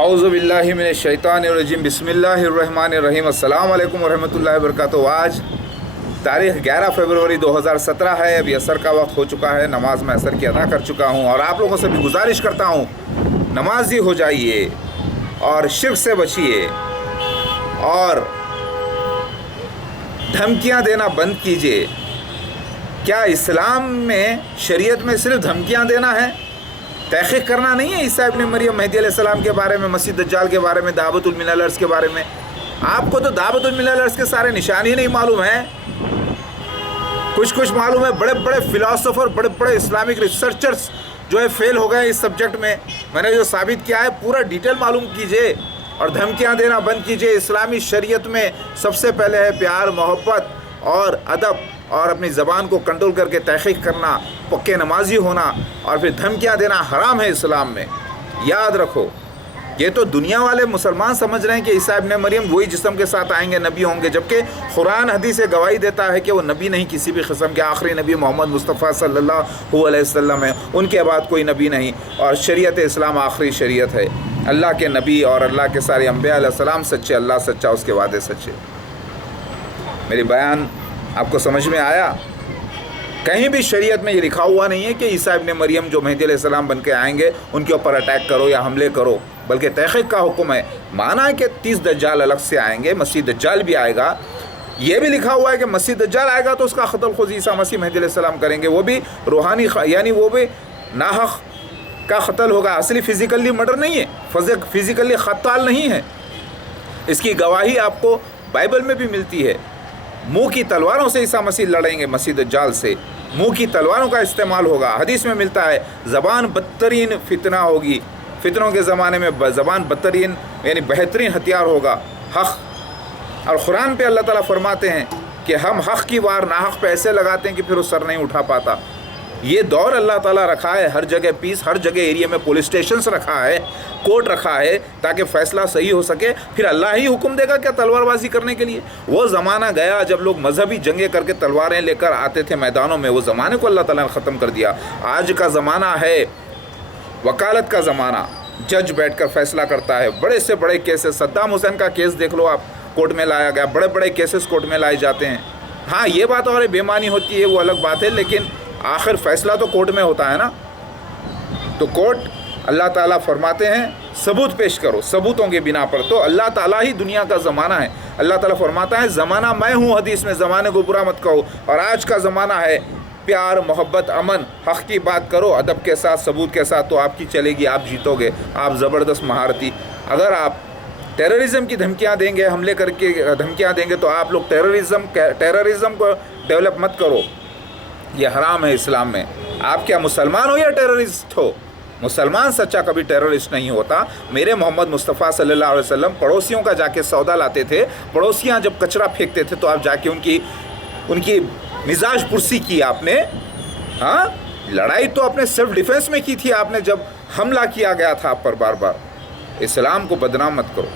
اعوذ باللہ من الشیطان الرجیم بسم اللہ الرحمن الرحیم السلام علیکم ورحمۃ اللہ وبرکاتہ۔ آج تاریخ 11 فروری 2017 ہے۔ ابھی عصر کا وقت ہو چکا ہے، نماز میں عصر کی ادا کر چکا ہوں اور آپ لوگوں سے بھی گزارش کرتا ہوں نمازی ہو جائیے اور شرک سے بچیے اور دھمکیاں دینا بند کیجیے۔ کیا اسلام میں شریعت میں صرف دھمکیاں دینا ہے؟ تحقیق کرنا نہیں ہے عیسیٰ ابن مریم، مہدی علیہ السلام کے بارے میں، مسیح دجال کے بارے میں، دعوت من الارض کے بارے میں؟ آپ کو تو دعوت من الارض کے سارے نشان ہی نہیں معلوم ہیں۔ کچھ معلوم ہے، بڑے بڑے فلاسفر، بڑے بڑے اسلامک ریسرچرز جو ہے فیل ہو گئے اس سبجیکٹ میں نے جو ثابت کیا ہے پورا ڈیٹیل معلوم کیجئے اور دھمکیاں دینا بند کیجئے۔ اسلامی شریعت میں سب سے پہلے ہے پیار، محبت اور ادب، اور اپنی زبان کو کنٹرول کر کے تحقیق کرنا، پکے نمازی ہونا، اور پھر دھمکیاں دینا حرام ہے اسلام میں۔ یاد رکھو، یہ تو دنیا والے مسلمان سمجھ رہے ہیں کہ عیسیٰ ابن مریم وہی جسم کے ساتھ آئیں گے، نبی ہوں گے، جبکہ قرآن حدیث سے گواہی دیتا ہے کہ وہ نبی نہیں، کسی بھی قسم کے۔ آخری نبی محمد مصطفیٰ صلی اللہ علیہ وسلم ہے، ان کے بعد کوئی نبی نہیں، اور شریعت اسلام آخری شریعت ہے۔ اللہ کے نبی اور اللہ کے سارے انبیاء علیہ السلام سچے، اللہ سچا، اس کے وعدے سچے۔ میری بیان آپ کو سمجھ میں آیا؟ کہیں بھی شریعت میں یہ لکھا ہوا نہیں ہے کہ عیسیٰ ابن مریم جو مہدی علیہ السلام بن کے آئیں گے ان کے اوپر اٹیک کرو یا حملے کرو، بلکہ تحقیق کا حکم ہے۔ مانا ہے کہ 30 دجال الگ سے آئیں گے، مسیح دجال بھی آئے گا۔ یہ بھی لکھا ہوا ہے کہ مسیح دجال آئے گا تو اس کا قتل خود عیسیٰ مسیح مہدی علیہ السلام کریں گے، وہ بھی روحانی یعنی وہ بھی ناحق کا قتل ہوگا، اصلی فزیکلی مرڈر نہیں ہے، فزیکلی قتال نہیں ہے۔ اس کی گواہی آپ کو بائبل میں بھی ملتی ہے۔ منہ کی تلواروں سے عیسیٰ مسیح لڑیں گے، مسیح دجال سے منہ کی تلواروں کا استعمال ہوگا۔ حدیث میں ملتا ہے زبان بدترین فتنہ ہوگی، فتنوں کے زمانے میں زبان بدترین یعنی بہترین ہتھیار ہوگا، حق۔ اور قرآن پہ اللہ تعالیٰ فرماتے ہیں کہ ہم حق کی وار ناحق پہ ایسے لگاتے ہیں کہ پھر وہ سر نہیں اٹھا پاتا۔ یہ دور اللہ تعالیٰ رکھا ہے، ہر جگہ پیس، ہر جگہ ایریا میں پولیس اسٹیشنز رکھا ہے، کورٹ رکھا ہے، تاکہ فیصلہ صحیح ہو سکے۔ پھر اللہ ہی حکم دے گا کیا تلوار بازی کرنے کے لیے؟ وہ زمانہ گیا جب لوگ مذہبی جنگیں کر کے تلواریں لے کر آتے تھے میدانوں میں، وہ زمانے کو اللہ تعالیٰ نے ختم کر دیا۔ آج کا زمانہ ہے وکالت کا زمانہ، جج بیٹھ کر فیصلہ کرتا ہے۔ بڑے سے بڑے کیسز، صدام حسین کا کیس دیکھ لو آپ، کورٹ میں لایا گیا، بڑے بڑے کیسز کورٹ میں لائے جاتے ہیں۔ ہاں یہ بات اور بے معنی ہوتی ہے، وہ الگ بات ہے، لیکن آخر فیصلہ تو کورٹ میں ہوتا ہے نا۔ تو کورٹ اللہ تعالیٰ فرماتے ہیں ثبوت پیش کرو، ثبوتوں کے بنا پر۔ تو اللہ تعالیٰ ہی دنیا کا زمانہ ہے۔ اللہ تعالیٰ فرماتا ہے زمانہ میں ہوں، حدیث میں زمانے کو برا مت کہو۔ اور آج کا زمانہ ہے پیار، محبت، امن، حق کی بات کرو، ادب کے ساتھ، ثبوت کے ساتھ، تو آپ کی چلے گی، آپ جیتو گے، آپ زبردست مہارتی۔ اگر آپ ٹیررزم کی دھمکیاں دیں گے، حملے کر کے دھمکیاں دیں گے، تو آپ لوگ ٹیررزم کو ڈیولپ مت کرو، یہ حرام ہے اسلام میں۔ آپ کیا مسلمان ہو یا ٹیررسٹ ہو؟ مسلمان سچا کبھی ٹیررسٹ نہیں ہوتا۔ میرے محمد مصطفیٰ صلی اللہ علیہ وسلم پڑوسیوں کا جا کے سودا لاتے تھے، پڑوسیاں جب کچرا پھینکتے تھے تو آپ جا کے ان کی مزاج پرسی کی آپ نے۔ ہاں، لڑائی تو اپنے سیلف ڈیفینس میں کی تھی آپ نے، جب حملہ کیا گیا تھا آپ پر بار بار۔ اسلام کو بدنام مت کرو۔